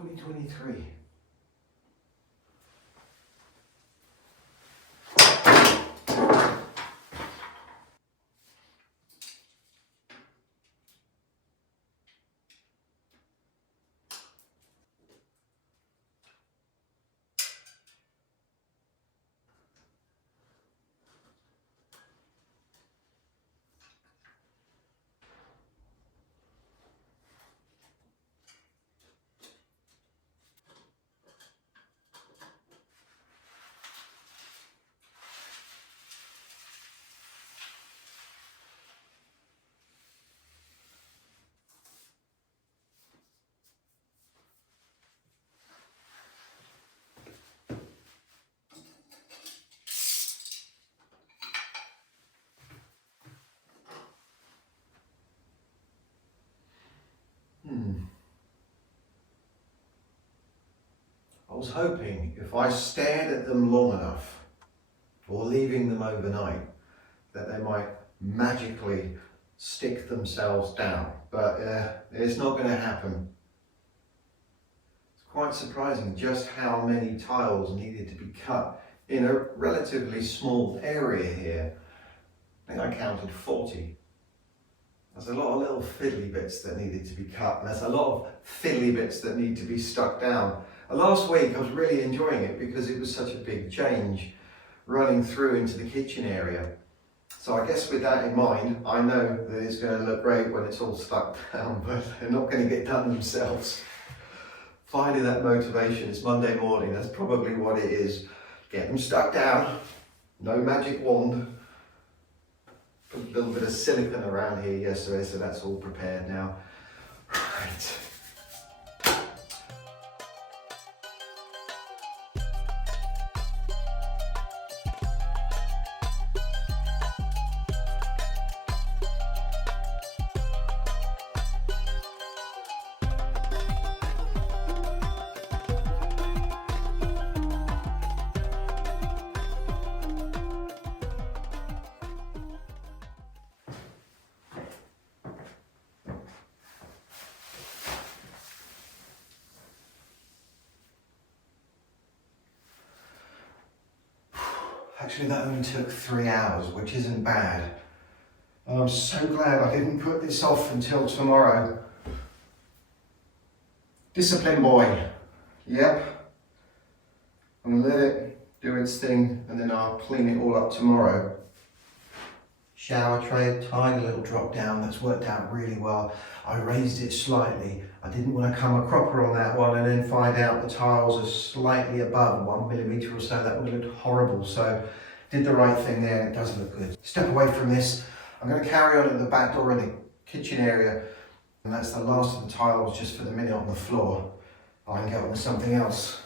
2023. I was hoping if I stared at them long enough, or leaving them overnight, that they might magically stick themselves down, but it's not going to happen. It's quite surprising just how many tiles needed to be cut in a relatively small area here. I think I counted 40. There's a lot of little fiddly bits that needed to be cut, and there's a lot of fiddly bits that need to be stuck down. And last week I was really enjoying it because it was such a big change running through into the kitchen area. So I guess with that in mind, I know that it's going to look great when it's all stuck down, but they're not going to get done themselves. Finding that motivation, it's Monday morning, that's probably what it is. Get them stuck down, no magic wand. Put a little bit of silicone around here yesterday, so that's all prepared now. Right. Actually, that only took 3 hours, which isn't bad. And I'm so glad I didn't put this off until tomorrow. Discipline boy. Yep. I'm gonna let it do its thing and then I'll clean it all up tomorrow. Shower tray, tiny little drop down, that's worked out really well. I raised it slightly. I didn't want to come a cropper on that one and then find out the tiles are slightly above 1 millimetre or so. That would have looked horrible. So did the right thing there, and it does look good. Step away from this. I'm going to carry on at the back door in the kitchen area, and that's the last of the tiles just for the minute on the floor. I can get on to something else.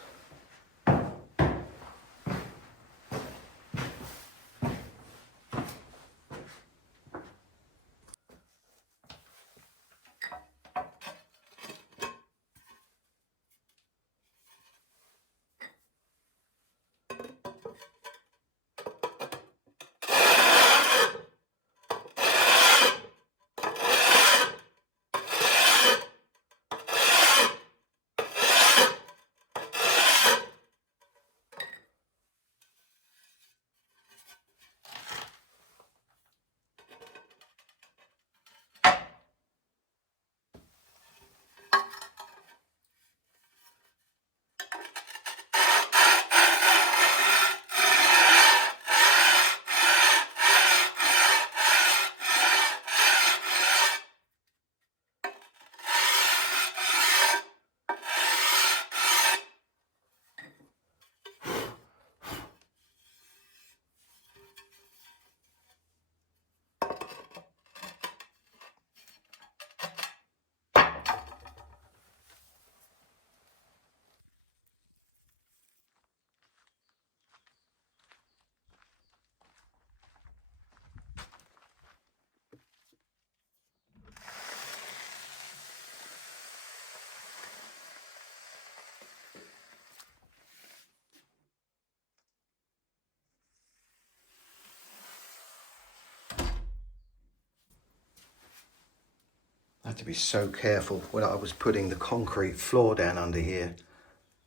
I had to be so careful when I was putting the concrete floor down under here,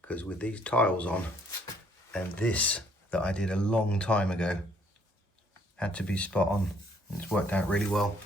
because with these tiles on and this that I did a long time ago, had to be spot on. It's worked out really well.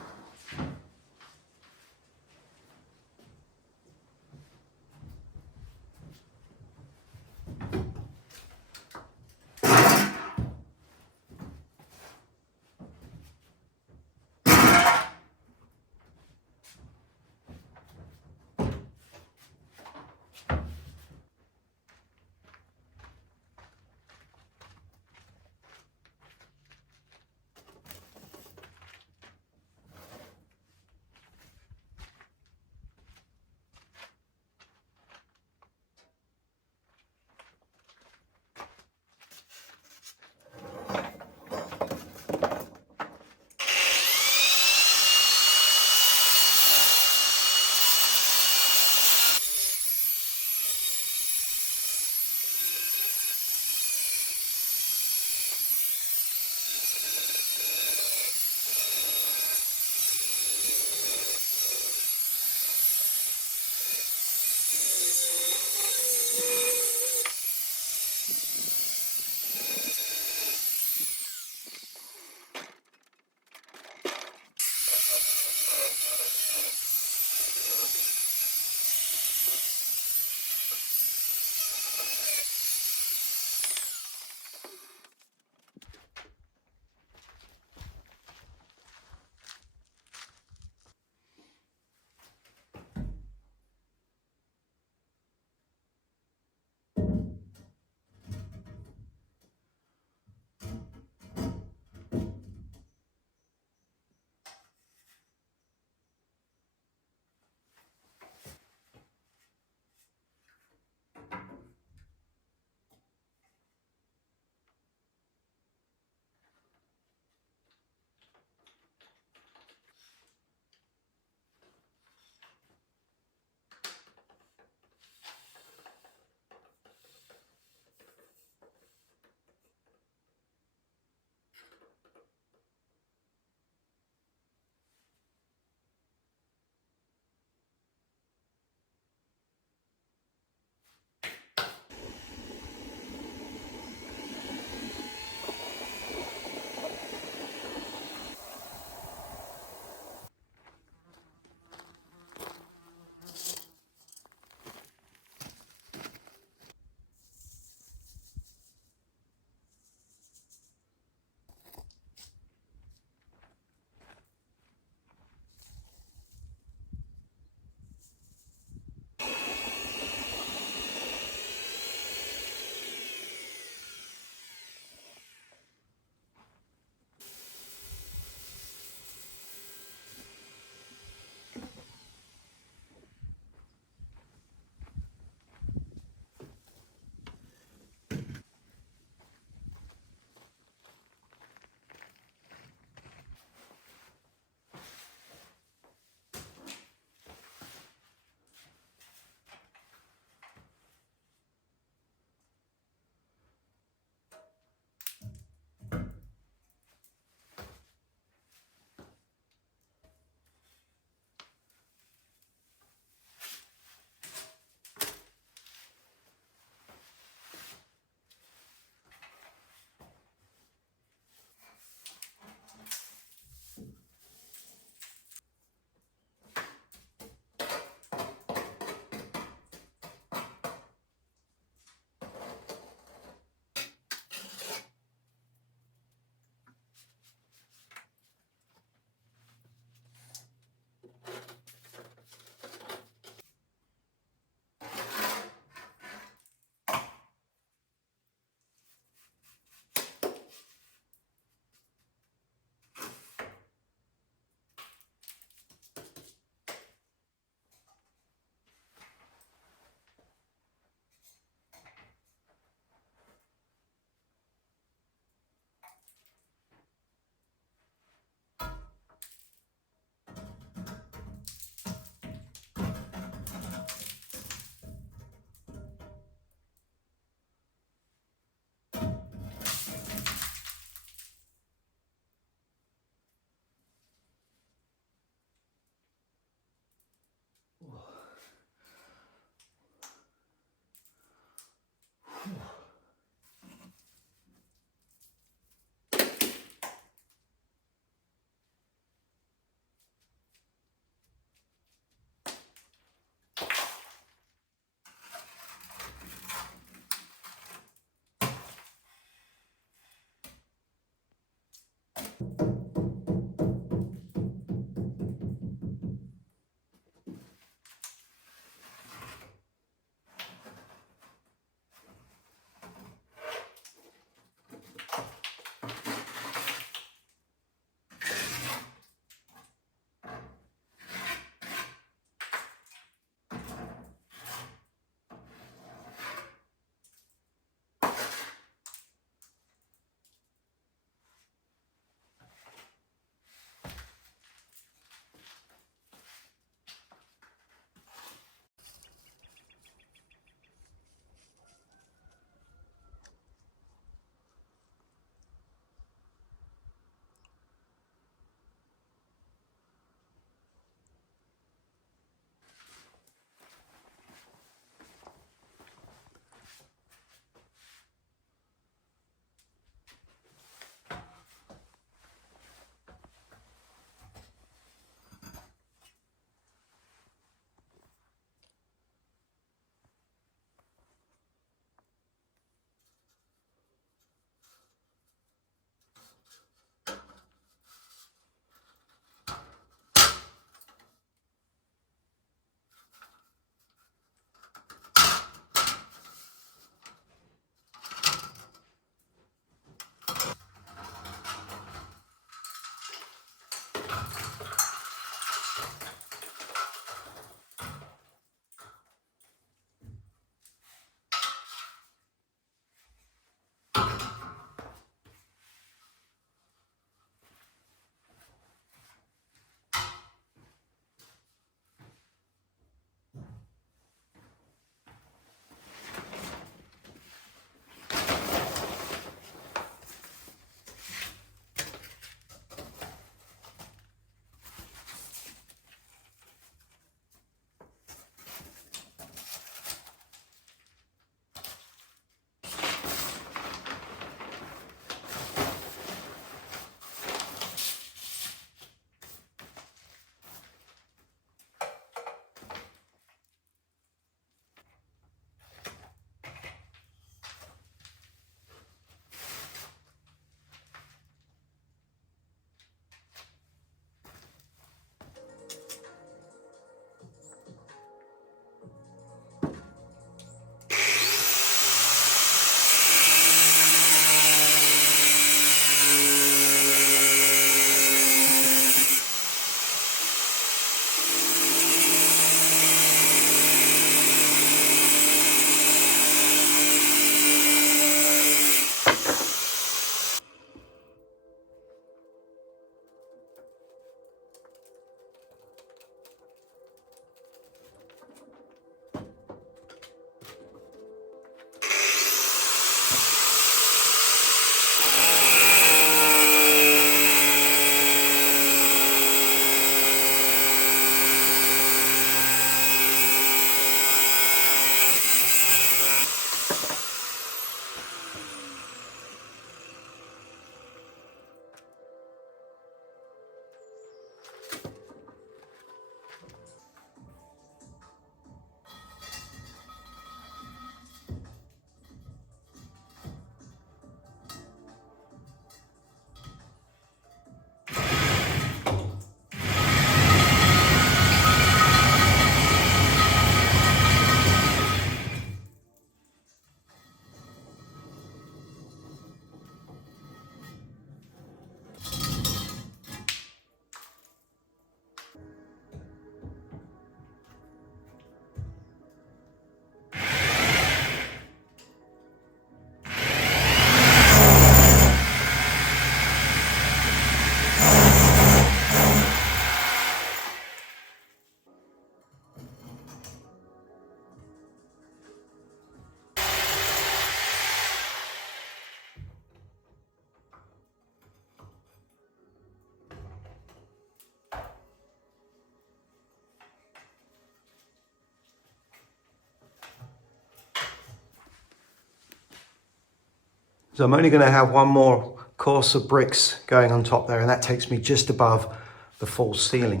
So I'm only going to have one more course of bricks going on top there, and that takes me just above the false ceiling.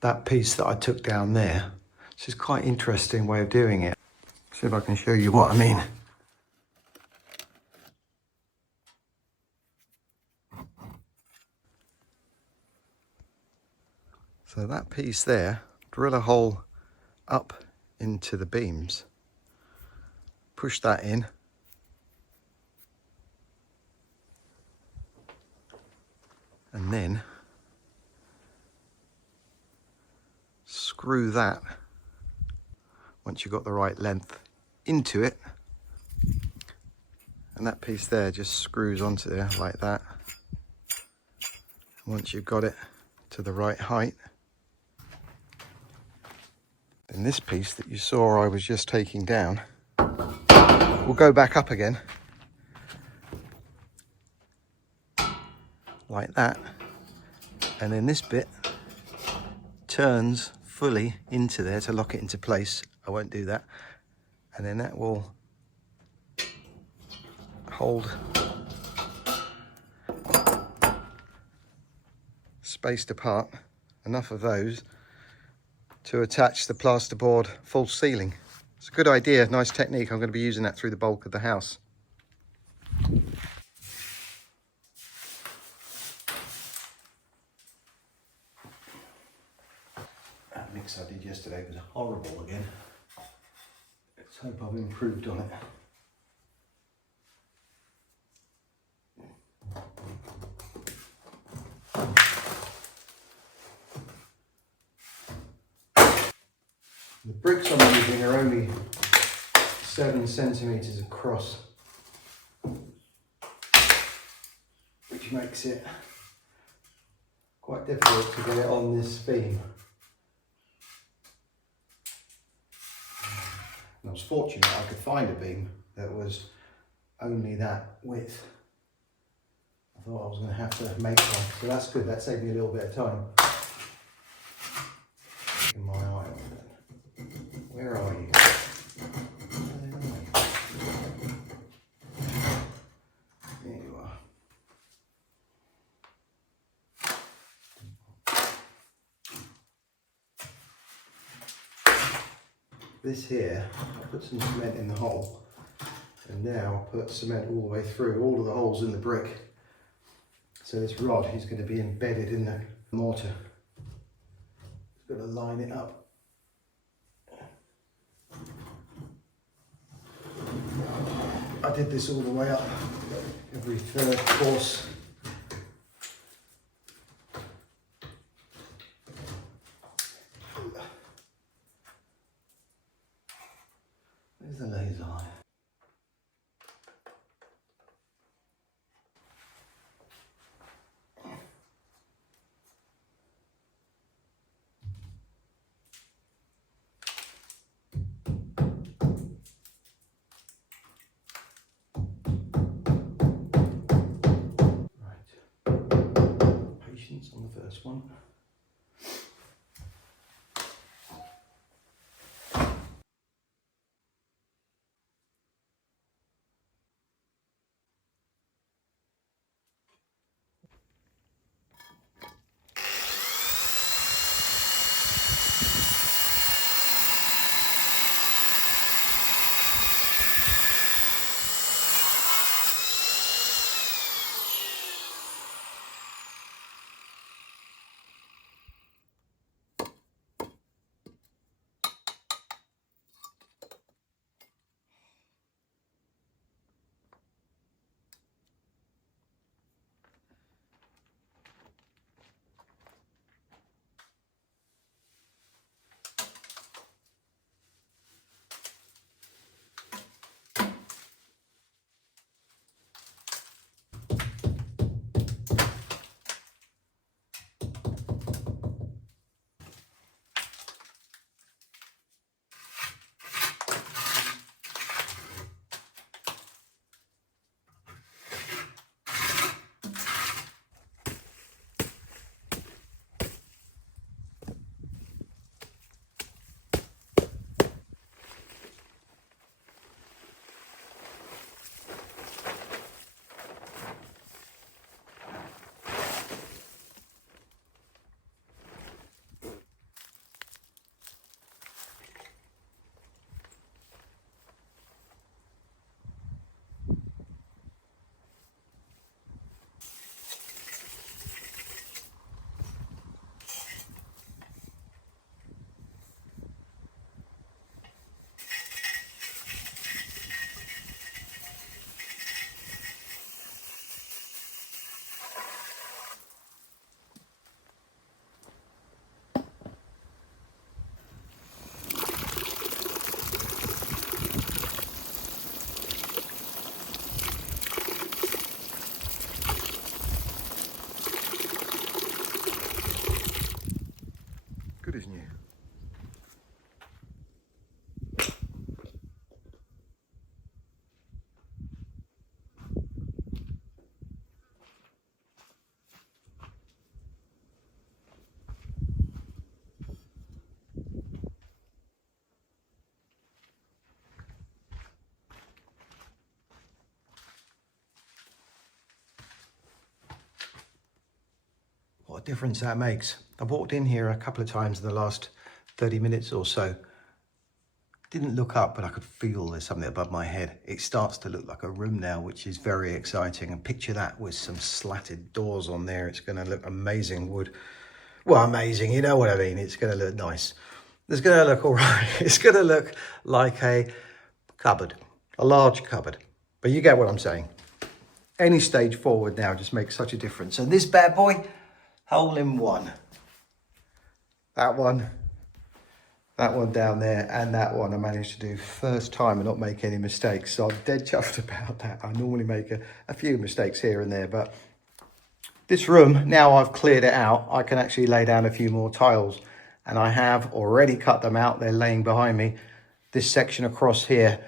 That piece that I took down there, this is quite an interesting way of doing it. See if I can show you what I mean. So that piece there, drill a hole up into the beams, push that in, and then screw that, once you've got the right length, into it, and that piece there just screws onto there like that. Once you've got it to the right height, then this piece that you saw I was just taking down will go back up again like that, and then this bit turns fully into there to lock it into place. I won't do that, and then that will hold spaced apart enough of those to attach the plasterboard false ceiling. It's a good idea, nice technique. I'm going to be using that through the bulk of the house. That mix I did yesterday was horrible again. Let's hope I've improved on it. The bricks I'm using are only 7 centimetres across, which makes it quite difficult to get it on this beam. And I was fortunate I could find a beam that was only that width. I thought I was going to have to make one, so that's good. That saved me a little bit of time. Keeping my eye on it. Where are you? There you are. This here, I put some cement in the hole, and now I'll put cement all the way through all of the holes in the brick. So this rod is going to be embedded in the mortar. Just got to line it up. I did this all the way up, every third course. There's the laser eye. On the first one. difference that makes. I've walked in here a couple of times in the last 30 minutes or so. Didn't look up, but I could feel there's something above my head. It starts to look like a room now, which is very exciting. And picture that with some slatted doors on there. It's going to look amazing wood. Well, amazing, you know what I mean. It's going to look nice. It's going to look all right. It's going to look like a cupboard, a large cupboard. But you get what I'm saying. Any stage forward now just makes such a difference. And this bad boy, hole in one. That one down there, and that one I managed to do first time and not make any mistakes. So I'm dead chuffed about that. I normally make a few mistakes here and there, but this room, now I've cleared it out, I can actually lay down a few more tiles, and I have already cut them out. They're laying behind me. This section across here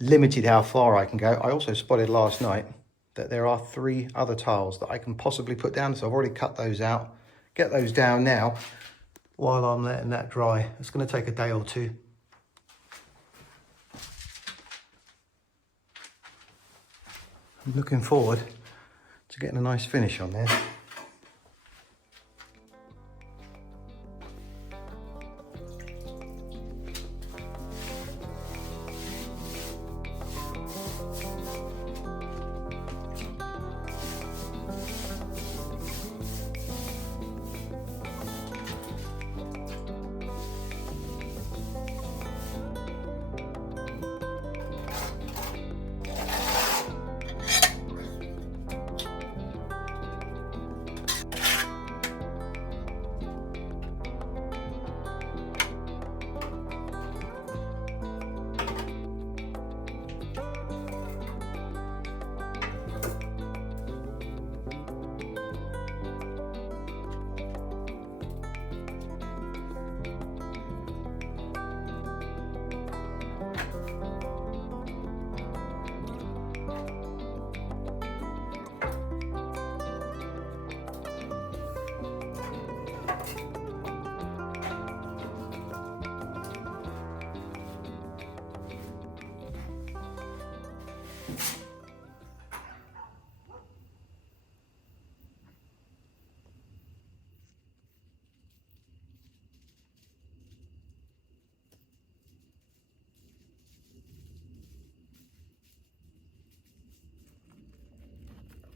limited how far I can go. I also spotted last night that there are 3 other tiles that I can possibly put down, so I've already cut those out. Get those down now while I'm letting that dry. It's going to take a day or two. I'm looking forward to getting a nice finish on there.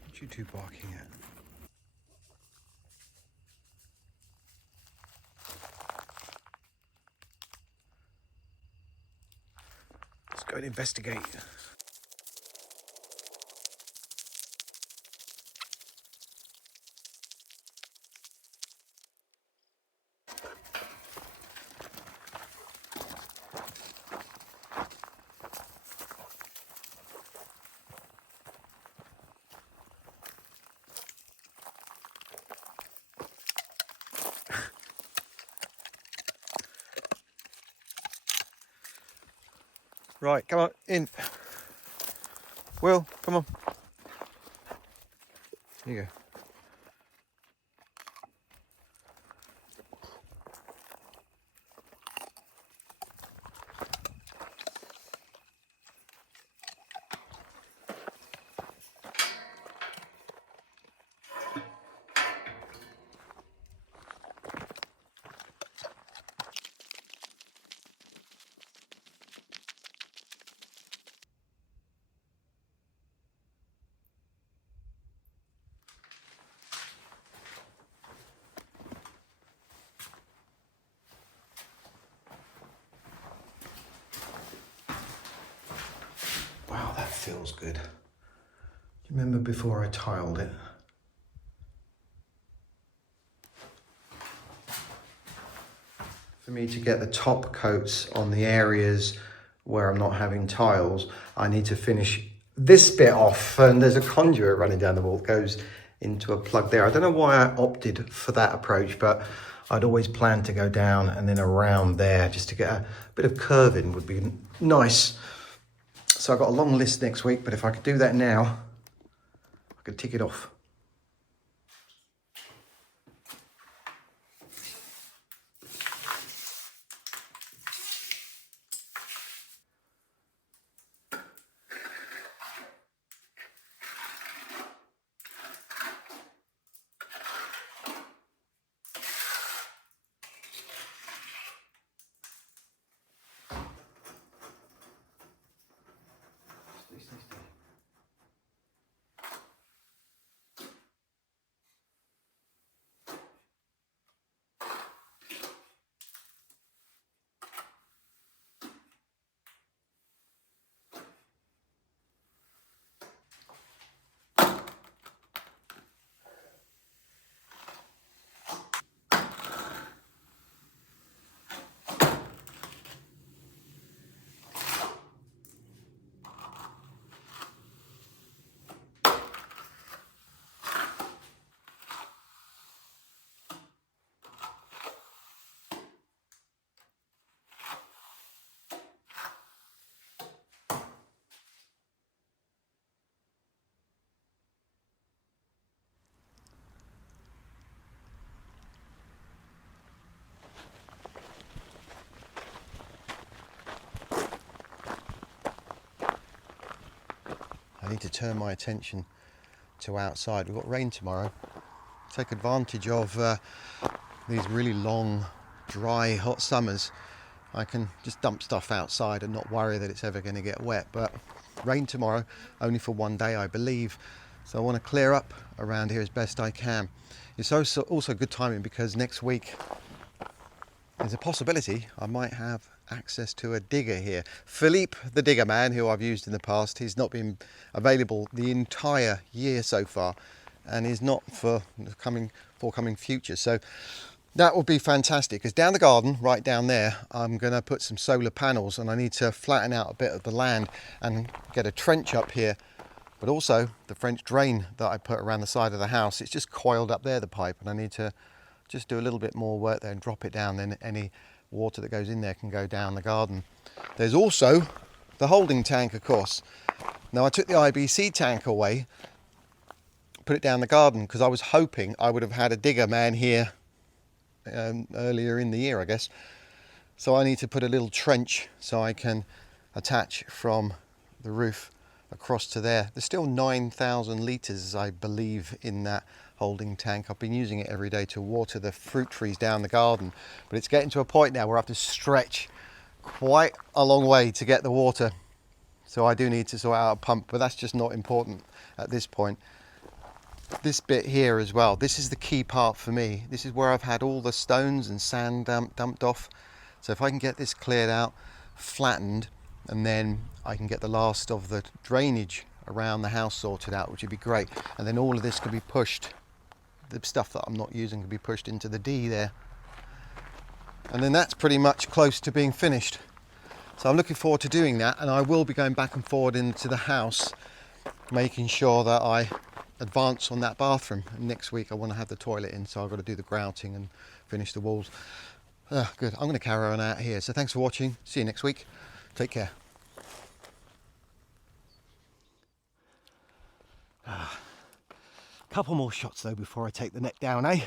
What you two barking at? Let's go and investigate. Right, come on, in. Will, come on. Here you go. Wow, that feels good. Do you remember before I tiled it? For me to get the top coats on the areas where I'm not having tiles, I need to finish this bit off, and there's a conduit running down the wall that goes into a plug there. I don't know why I opted for that approach, but I'd always planned to go down and then around there just to get a bit of curving would be nice. So I've got a long list next week, but if I could do that now, I could tick it off. I need to turn my attention to outside. We've got rain tomorrow. Take advantage of these really long, dry, hot summers. I can just dump stuff outside and not worry that it's ever going to get wet. But rain tomorrow, only for one day, I believe. So I want to clear up around here as best I can. It's also good timing because next week there's a possibility I might have access to a digger here. Philippe, the digger man, who I've used in the past, he's not been available the entire year so far, and is not for the forthcoming future. So that would be fantastic, because down the garden, right down there, I'm going to put some solar panels, and I need to flatten out a bit of the land and get a trench up here. But also the French drain that I put around the side of the house, it's just coiled up there, the pipe, and I need to just do a little bit more work there and drop it down. Then any water that goes in there can go down the garden. There's also the holding tank, of course. Now I took the IBC tank away, put it down the garden, because I was hoping I would have had a digger man here earlier in the year, I guess. So I need to put a little trench so I can attach from the roof across to there. There's still 9,000 litres, I believe, in that holding tank. I've been using it every day to water the fruit trees down the garden, but it's getting to a point now where I have to stretch quite a long way to get the water. So I do need to sort out a pump, but that's just not important at this point. This bit here as well, this is the key part for me. This is where I've had all the stones and sand dumped off. So if I can get this cleared out, flattened, and then I can get the last of the drainage around the house sorted out, which would be great. And then all of this can be pushed, the stuff that I'm not using can be pushed into the D there. And then that's pretty much close to being finished. So I'm looking forward to doing that, and I will be going back and forward into the house, making sure that I advance on that bathroom. And next week I want to have the toilet in, so I've got to do the grouting and finish the walls. Good, I'm going to carry on out here. So thanks for watching. See you next week. Take care. Couple more shots though before I take the net down, eh?